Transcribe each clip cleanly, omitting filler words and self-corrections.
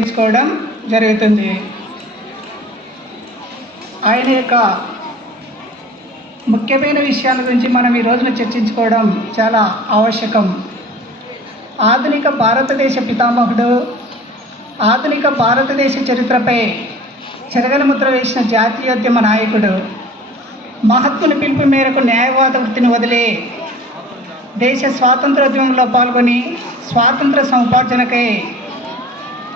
తీసుకోవడం జరుగుతుంది. ఆయన యొక్క ముఖ్యమైన విషయాల గురించి మనం ఈ రోజున చర్చించుకోవడం చాలా ఆవశ్యకం. ఆధునిక భారతదేశ పితామహుడు, ఆధునిక భారతదేశ చరిత్రపై చెరగని ముద్ర వేసిన జాతీయోద్యమ నాయకుడు, మహాత్ముని పిలుపు మేరకు న్యాయవాద వృత్తిని వదిలి దేశ స్వాతంత్రోద్యమంలో పాల్గొని స్వాతంత్ర సముపార్జనకై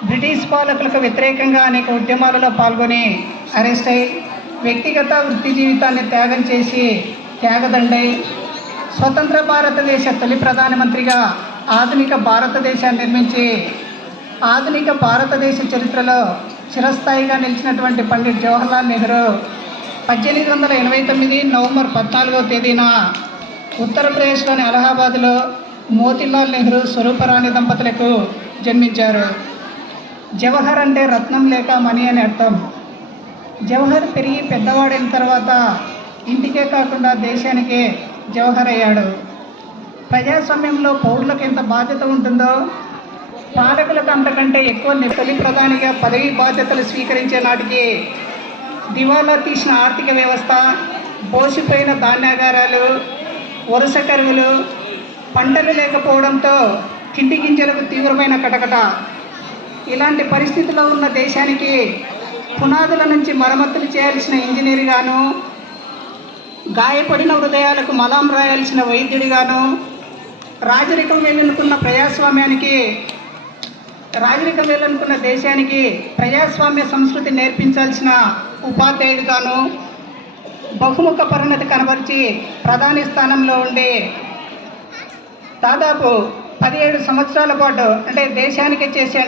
బ్రిటిష్ పాలకులకు వ్యతిరేకంగా అనేక ఉద్యమాలలో పాల్గొని అరెస్ట్ అయి వ్యక్తిగత వృత్తి జీవితాన్ని త్యాగం చేసి త్యాగదండై స్వతంత్ర భారతదేశ తొలి ప్రధానమంత్రిగా ఆధునిక భారతదేశాన్ని నిర్మించి ఆధునిక భారతదేశ చరిత్రలో చిరస్థాయిగా నిలిచినటువంటి పండిట్ జవహర్లాల్ నెహ్రూ 1889 నవంబర్ 14వ తేదీన ఉత్తరప్రదేశ్లోని అలహాబాద్లో మోతీలాల్ నెహ్రూ స్వరూపరాణి దంపతులకు జన్మించారు. జవహర్ అంటే రత్నం లేక మణి అని అర్థం. జవహర్ పెరిగి పెద్దవాడైన తర్వాత ఇంటికే కాకుండా దేశానికే జవహర్ అయ్యాడు. ప్రజాస్వామ్యంలో పౌరులకు ఎంత బాధ్యత ఉంటుందో పాలకులకు అంతకంటే ఎక్కువ తొలి ప్రధానిగా పదవీ బాధ్యతలు స్వీకరించే నాటికి దివాలా తీసిన ఆర్థిక వ్యవస్థ, బోసిపోయిన ధాన్యాగారాలు, వరుస కరువులు, పంటలు లేకపోవడంతో తిండి గింజలకు తీవ్రమైన కటకట. ఇలాంటి పరిస్థితిలో ఉన్న దేశానికి పునాదుల నుంచి మరమ్మతులు చేయాల్సిన ఇంజనీరుగాను, గాయపడిన హృదయాలకు మలాం రాయాల్సిన వైద్యుడిగాను, రాజరికం వెళ్ళనుకున్న దేశానికి ప్రజాస్వామ్య సంస్కృతి నేర్పించాల్సిన ఉపాధ్యాయుడిగాను బహుముఖ పరిణతి కనబరిచి ప్రధాని స్థానంలో ఉండి దాదాపు 17 సంవత్సరాల పాటు దేశానికి చేసి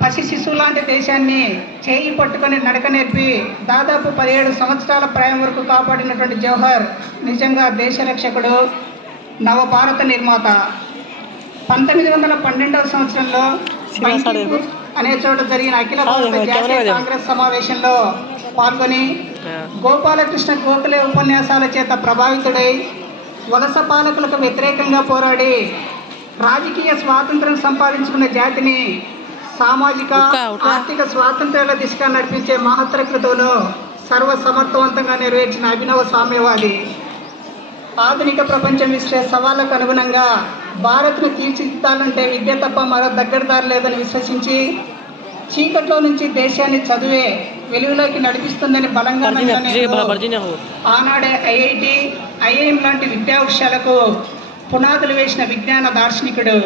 పసి శిశువు లాంటి దేశాన్ని చేయి పట్టుకొని నడక నేర్పి దాదాపు 17 సంవత్సరాల ప్రాయం వరకు కాపాడినటువంటి జవహర్ నిజంగా దేశ రక్షకుడు, నవభారత నిర్మాత. 1912వ సంవత్సరంలో బంకిపూర్ అనే చోట జరిగిన అఖిల భారత జాతీయ కాంగ్రెస్ సమావేశంలో పాల్గొని గోపాలకృష్ణ గోఖలే ఉపన్యాసాల చేత ప్రభావితుడై వలస పాలకులకు వ్యతిరేకంగా పోరాడి రాజకీయ స్వాతంత్రం సంపాదించుకున్న జాతిని సామాజిక ఆర్థిక స్వాతంత్ర్యాల దిశగా నడిపించే మహత్తర కృతువును సర్వసమర్థవంతంగా నెరవేర్చిన అభినవ సామ్యవాది. ఆధునిక ప్రపంచం విసిరే సవాళ్లకు అనుగుణంగా భారత్ను తీర్చిదిద్దాలంటే విద్య తప్ప మరో దగ్గరదారి లేదని విశ్వసించి చీకట్లో నుంచి దేశాన్ని చదువే వెలుగులోకి నడిపిస్తుందని బలంగా ఆనాడే ఐఐటి, ఐఐఎం లాంటి విద్యా వృక్షాలకు పునాదులు వేసిన విజ్ఞాన దార్శనికుడు.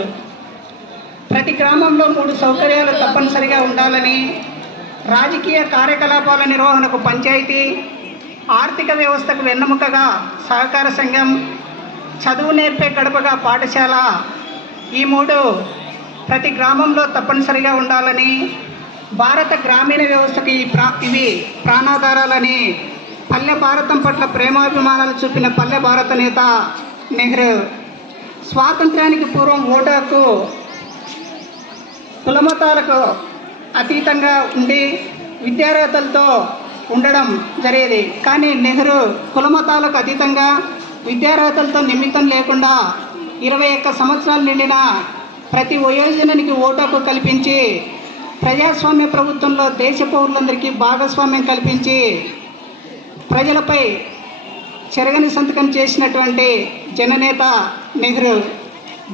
ప్రతి గ్రామంలో 3 సౌకర్యాలు తప్పనిసరిగా ఉండాలని, రాజకీయ కార్యకలాపాల నిర్వహణకు పంచాయతీ, ఆర్థిక వ్యవస్థకు వెన్నెముకగా సహకార సంఘం, చదువు నేర్పే గడపగా పాఠశాల, ఈ 3 ప్రతి గ్రామంలో తప్పనిసరిగా ఉండాలని, భారత గ్రామీణ వ్యవస్థకి ఇవి ప్రాణాధారాలని పల్లె భారతం పట్ల ప్రేమాభిమానాలు చూపిన పల్లె భారత నేత నెహ్రూ. స్వాతంత్ర్యానికి పూర్వం ఓటు హక్కు కులమతాలకు అతీతంగా ఉండి విద్యార్హతలతో ఉండడం జరిగేది. కానీ నెహ్రూ కులమతాలకు అతీతంగా విద్యార్హతలతో నిమిత్తం లేకుండా 21 సంవత్సరాలు నిండిన ప్రతి వయోజనునికి ఓటు హక్కు కల్పించి ప్రజాస్వామ్య ప్రభుత్వంలో దేశ పౌరులందరికీ భాగస్వామ్యం కల్పించి ప్రజలపై చెరగని సంతకం చేసినటువంటి జననేత నెహ్రూ.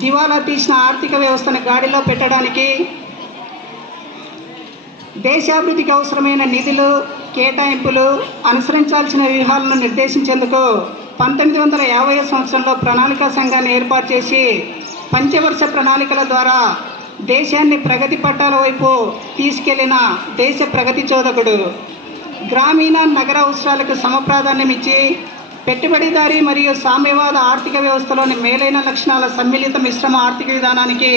దివాలా తీసిన ఆర్థిక వ్యవస్థను గాడిలో పెట్టడానికి, దేశాభివృద్ధికి అవసరమైన నిధులు, కేటాయింపులు, అనుసరించాల్సిన వ్యూహాలను నిర్దేశించేందుకు 1950వ సంవత్సరంలో ప్రణాళికా సంఘాన్ని ఏర్పాటు చేసి పంచవర్ష ప్రణాళికల ద్వారా దేశాన్ని ప్రగతి పట్టాల వైపు తీసుకెళ్లిన దేశ ప్రగతి చోదకుడు. గ్రామీణ నగర అవసరాలకు సమప్రాధాన్యం ఇచ్చి పెట్టుబడిదారీ మరియు సామ్యవాద ఆర్థిక వ్యవస్థలోని మేలైన లక్షణాల సమ్మిళిత మిశ్రమ ఆర్థిక విధానానికి